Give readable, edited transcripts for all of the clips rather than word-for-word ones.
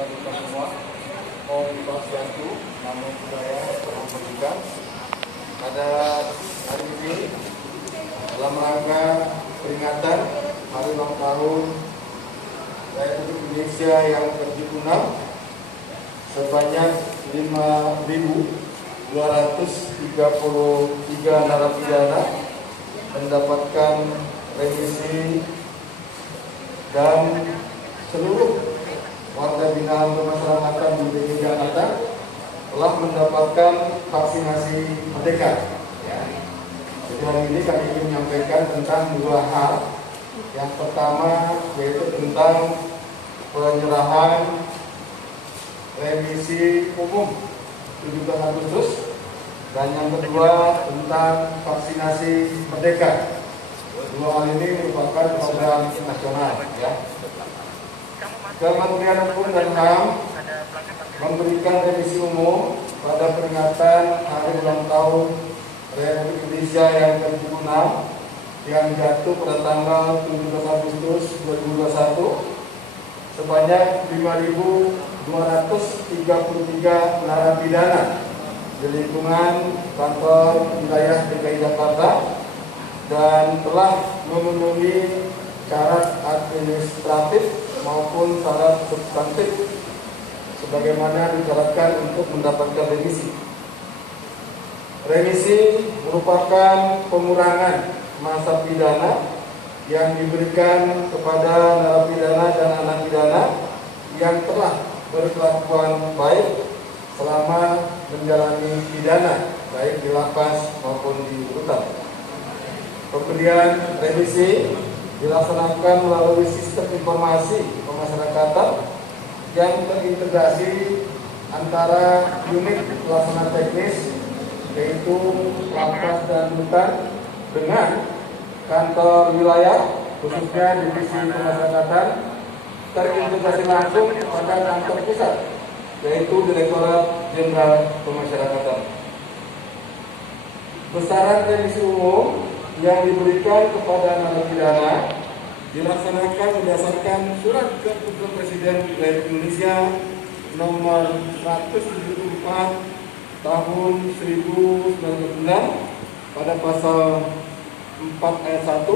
saudara kita semua, Om Swastiastu, Namo Buddhaya, Salam Kebajikan. Pada hari ini dalam rangka peringatan hari ulang tahun Republik Indonesia yang ke-76 sebanyak 5.233 narapidana mendapatkan remisi dan seluruh warga binaan bermasyarakat di DKI Jakarta telah mendapatkan vaksinasi merdeka. Jadi hari ini kami ingin menyampaikan tentang dua hal. Yang pertama yaitu tentang penyerahan remisi umum 17 Agustus dan yang kedua tentang vaksinasi merdeka. Dua hal ini merupakan program nasional. Kementerian Hukum dan HAM memberikan remisi umum pada peringatan hari ulang tahun Republik Indonesia yang ke-76 yang jatuh pada tanggal 17 Agustus 2021 sebanyak 5.233 narapidana di lingkungan kantor wilayah DKI Jakarta dan telah memenuhi syarat administratif maupun syarat substantif sebagaimana disyaratkan untuk mendapatkan remisi. Remisi merupakan pengurangan masa pidana yang diberikan kepada narapidana dan anak pidana yang telah berkelakuan baik selama menjalani pidana baik di lapas maupun di rutan. Pemberian remisi dilaksanakan melalui sistem informasi pemasyarakatan yang terintegrasi antara unit pelaksana teknis yaitu lapas dan rutan dengan kantor wilayah khususnya divisi pemasyarakatan terintegrasi langsung pada kantor pusat yaitu Direktorat Jenderal Pemasyarakatan. Besaran remisi umum yang diberikan kepada narapidana dilaksanakan berdasarkan Surat Keputusan Presiden Republik Indonesia nomor 174 tahun 1999 pada pasal 4 ayat 1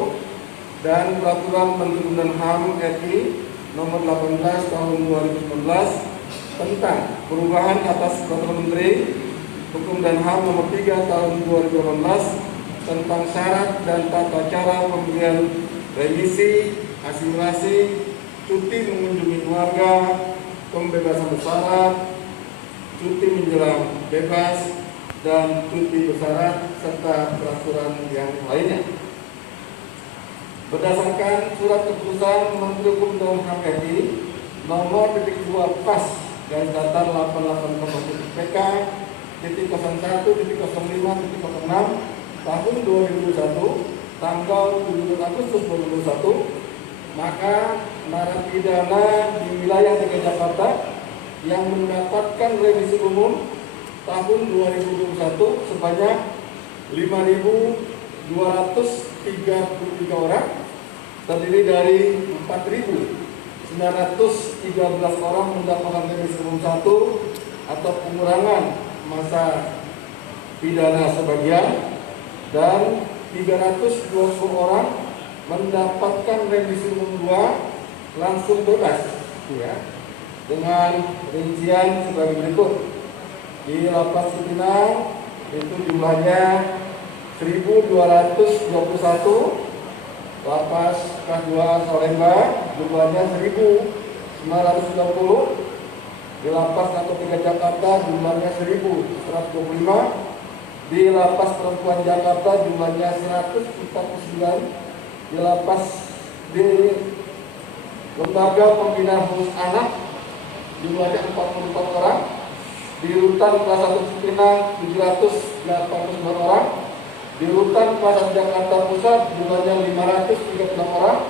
dan Peraturan Menteri Hukum dan HAM RI nomor 18 tahun 2019 tentang perubahan atas Peraturan Menteri Hukum dan HAM nomor 3 tahun 2018 tentang syarat dan tata cara pemberian remisi, asimilasi, cuti mengunjungi keluarga, pembebasan bersyarat, cuti menjelang bebas, dan cuti bersyarat serta peraturan yang lainnya. Berdasarkan Surat Keputusan Menteri Hukum dan HAM RI nomor 2 PAS garis datar 88 PK titik 01.05.06 tahun 2021 tanggal 17 Agustus 2021, maka narapidana di wilayah DKI Jakarta yang mendapatkan remisi umum tahun 2021 sebanyak 5.233 orang, terdiri dari 4.913 orang mendapatkan remisi umum 1 atau pengurangan masa pidana sebagian, dan 320 orang mendapatkan remisi umum 2 langsung bebas, dengan rincian sebagai berikut. Di Lapas Cipinang itu jumlahnya 1.221, Lapas Kelas 2 Salemba jumlahnya 1.930, di Lapas Narkotika Jakarta jumlahnya 1.125, di Lapas Perempuan Jakarta jumlahnya 149, di Lembaga Pembinaan Khusus Anak jumlahnya 44 orang, di Rutan Kelas 1 Cipinang 789 orang, di Rutan Kelas 1 Jakarta Pusat jumlahnya 536 orang,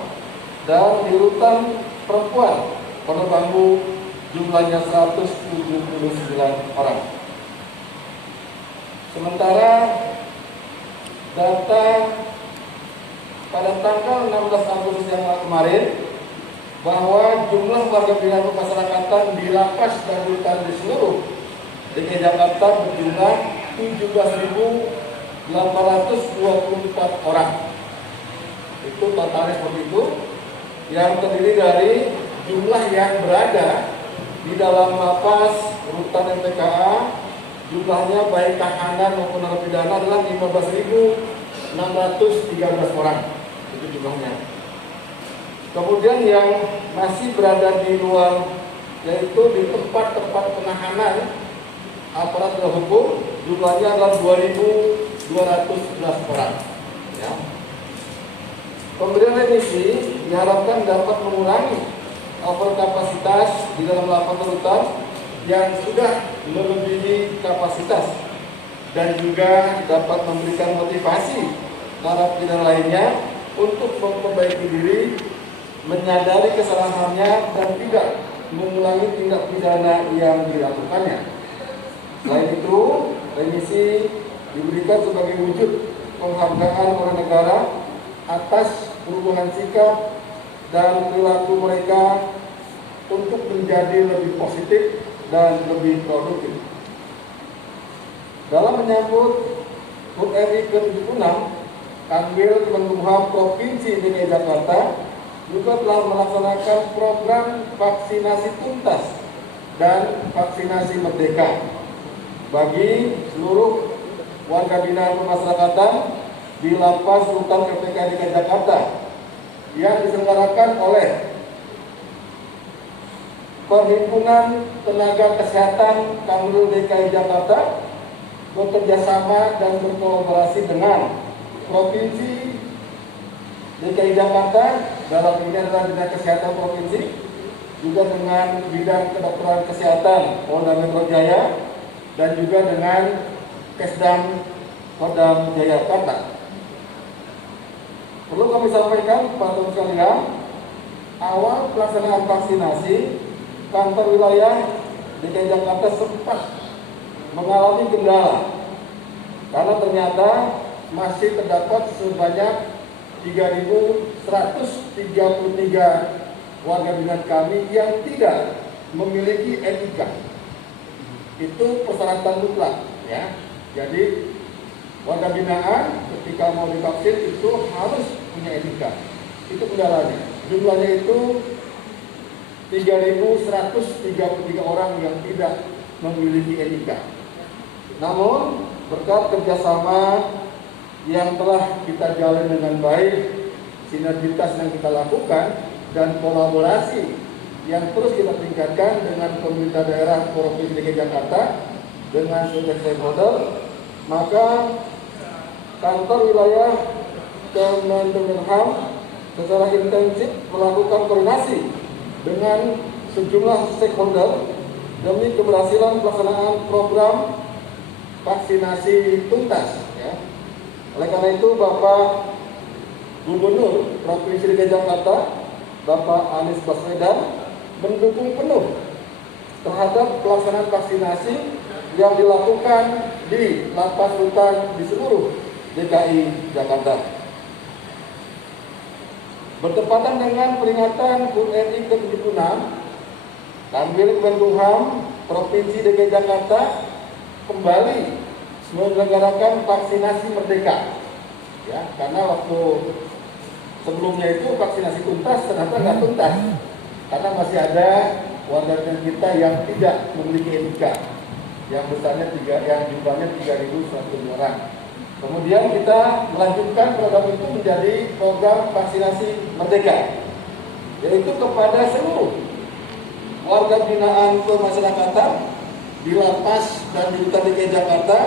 dan di Rutan Perempuan Pondok Bambu jumlahnya 179 orang. Sementara data pada tanggal 16 Agustus yang kemarin bahwa jumlah warga binaan pemasyarakatan di lapas dan rutan di seluruh DKI Jakarta berjumlah 17.824 orang. Itu totalnya seperti itu, yang terdiri dari jumlah yang berada di dalam lapas rutan MTKA, jumlahnya baik tahanan maupun narapidana adalah 15.613 orang. Itu jumlahnya. Kemudian yang masih berada di luar, yaitu di tempat-tempat penahanan aparat penegak hukum, jumlahnya adalah 2.211 orang. Ya. Pemberian remisi diharapkan dapat mengurangi overkapasitas di dalam lapas rutan yang sudah melebihi kapasitas, dan juga dapat memberikan motivasi narapidana lainnya untuk memperbaiki diri, menyadari kesalahannya, dan tidak mengulangi tindak pidana yang dilakukannya. Selain itu, remisi diberikan sebagai wujud penghargaan oleh negara atas perubahan sikap dan perilaku mereka untuk menjadi lebih positif dan lebih produktif. Dalam menyambut HUT RI ke-76, Kanwil Kemenkumham Provinsi DKI Jakarta juga telah melaksanakan program vaksinasi tuntas dan vaksinasi merdeka bagi seluruh warga binaan pemasyarakatan di lapas rutan MTK DKI Jakarta yang diselenggarakan oleh Perhimpunan Tenaga Kesehatan Kanwil DKI Jakarta bekerjasama dan berkolaborasi dengan Provinsi DKI Jakarta, dalam ini adalah Dinas Kesehatan Provinsi, juga dengan Bidang Kedokteran Kesehatan Polda Metro Jaya, dan juga dengan Kesdam Kodam Jaya Jakarta. Perlu kami sampaikan kepada teman sekalian, awal pelaksanaan vaksinasi, kantor wilayah DKI Jakarta sempat mengalami kendala karena ternyata masih terdapat sebanyak 3.133 warga binaan kami yang tidak memiliki NIK. Itu persyaratan mutlak, ya. Jadi warga binaan ketika mau divaksin itu harus punya NIK. Itu kendalanya. Jumlahnya itu 3.133 orang yang tidak memiliki NIK. Namun berkat kerjasama yang telah kita jalin dengan baik, sinergitas yang kita lakukan, dan kolaborasi yang terus kita tingkatkan dengan pemerintah daerah Provinsi DKI Jakarta dengan seluruh stakeholder, maka kantor wilayah Kemenkumham secara intensif melakukan koordinasi dengan sejumlah stakeholder demi keberhasilan pelaksanaan program vaksinasi tuntas. Ya. Oleh karena itu, Bapak Gubernur Provinsi DKI Jakarta, Bapak Anies Baswedan, mendukung penuh terhadap pelaksanaan vaksinasi yang dilakukan di lapas rutan di seluruh DKI Jakarta. Bertepatan dengan peringatan HUT RI ke-76, Kanwil Kemenkumham Provinsi DKI Jakarta kembali menyelenggarakan vaksinasi merdeka, ya, karena waktu sebelumnya itu vaksinasi tuntas ternyata nggak tuntas karena masih ada warga negara kita yang tidak memiliki NIK yang besarnya yang jumlahnya 3.100 orang. Kemudian kita melanjutkan program itu menjadi program vaksinasi merdeka, yaitu kepada seluruh warga binaan pemasyarakatan di lapas dan di rutan DKI Jakarta,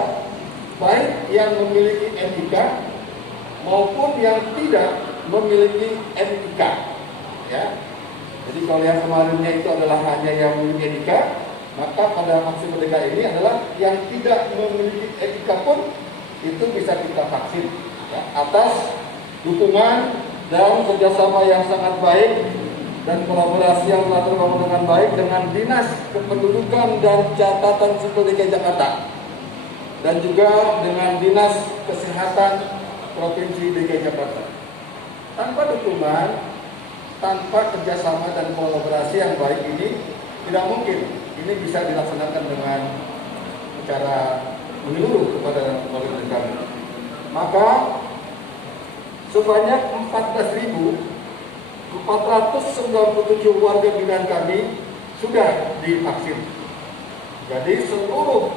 baik yang memiliki NIK maupun yang tidak memiliki NIK. Ya. Jadi kalau yang kemarinnya itu adalah hanya yang memiliki NIK, maka pada vaksin merdeka ini adalah yang tidak memiliki NIK pun itu bisa kita vaksin, ya, atas dukungan dan kerjasama yang sangat baik dan kolaborasi yang telah terbangun dengan baik dengan Dinas Kependudukan dan Catatan Sipil DKI Jakarta dan juga dengan Dinas Kesehatan Provinsi DKI Jakarta. Tanpa dukungan tanpa kerjasama dan kolaborasi yang baik ini tidak mungkin ini bisa dilaksanakan dengan secara menyeluruh kepada warga kami. Maka sebanyak 14.497 warga binaan kami sudah divaksin. Jadi seluruh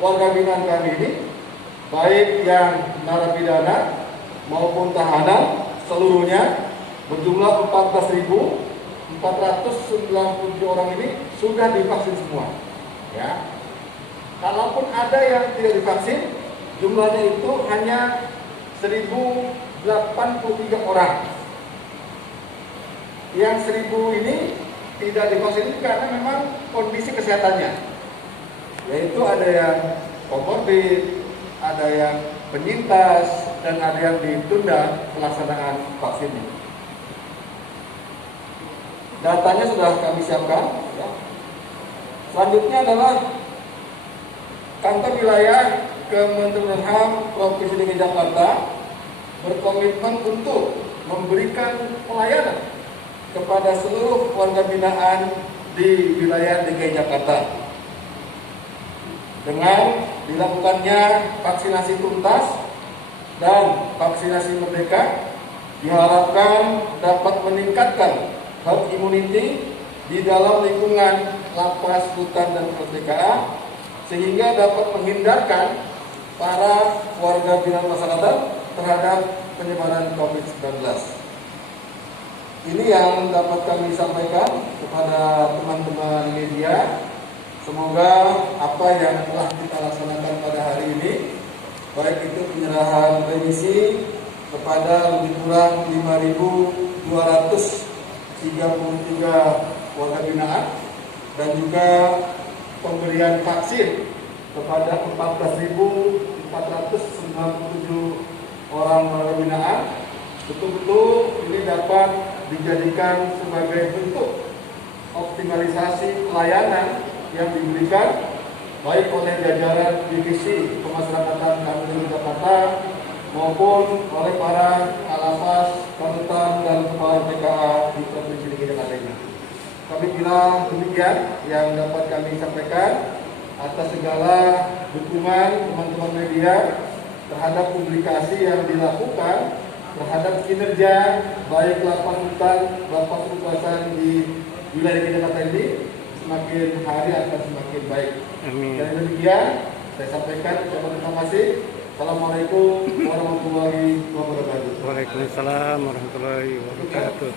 warga binaan kami ini, baik yang narapidana maupun tahanan, seluruhnya berjumlah 14.497 orang ini sudah divaksin semua. Ya, kalaupun ada yang tidak divaksin, jumlahnya itu hanya 1.083 orang. Yang 1.000 ini tidak divaksin ini karena memang kondisi kesehatannya, yaitu ada yang komorbid, ada yang penyintas, dan ada yang ditunda pelaksanaan vaksinnya. Datanya sudah kami siapkan. Ya. Selanjutnya adalah kantor wilayah Kementerian HAM Provinsi DKI Jakarta berkomitmen untuk memberikan pelayanan kepada seluruh warga binaan di wilayah DKI Jakarta dengan dilakukannya vaksinasi tuntas dan vaksinasi merdeka, diharapkan dapat meningkatkan herd immunity di dalam lingkungan lapas, rutan, dan kemerdekaan, sehingga dapat menghindarkan para warga binaan masyarakat terhadap penyebaran COVID-19. Ini yang dapat kami sampaikan kepada teman-teman media. Semoga apa yang telah kita laksanakan pada hari ini, baik itu penyerahan remisi kepada lebih kurang 5.233 warga binaan, dan juga pemberian vaksin kepada 14.497 orang warga binaan, betul-betul ini dapat dijadikan sebagai bentuk optimalisasi pelayanan yang diberikan baik oleh jajaran divisi pemasyarakatan Kabupaten Jakarta maupun oleh para kalapas, karutan, dan kepala PKA di Provinsi DKI Jakarta ini. Kami kira demikian yang dapat kami sampaikan atas segala dukungan teman-teman media terhadap publikasi yang dilakukan terhadap kinerja baik lapas rutan, lapas rutan di wilayah DKI Jakarta ini semakin hari akan semakin baik. Amin. Dan demikian saya sampaikan ucapan terima kasih. Assalamualaikum warahmatullahi wabarakatuh. Waalaikumsalam warahmatullahi wabarakatuh.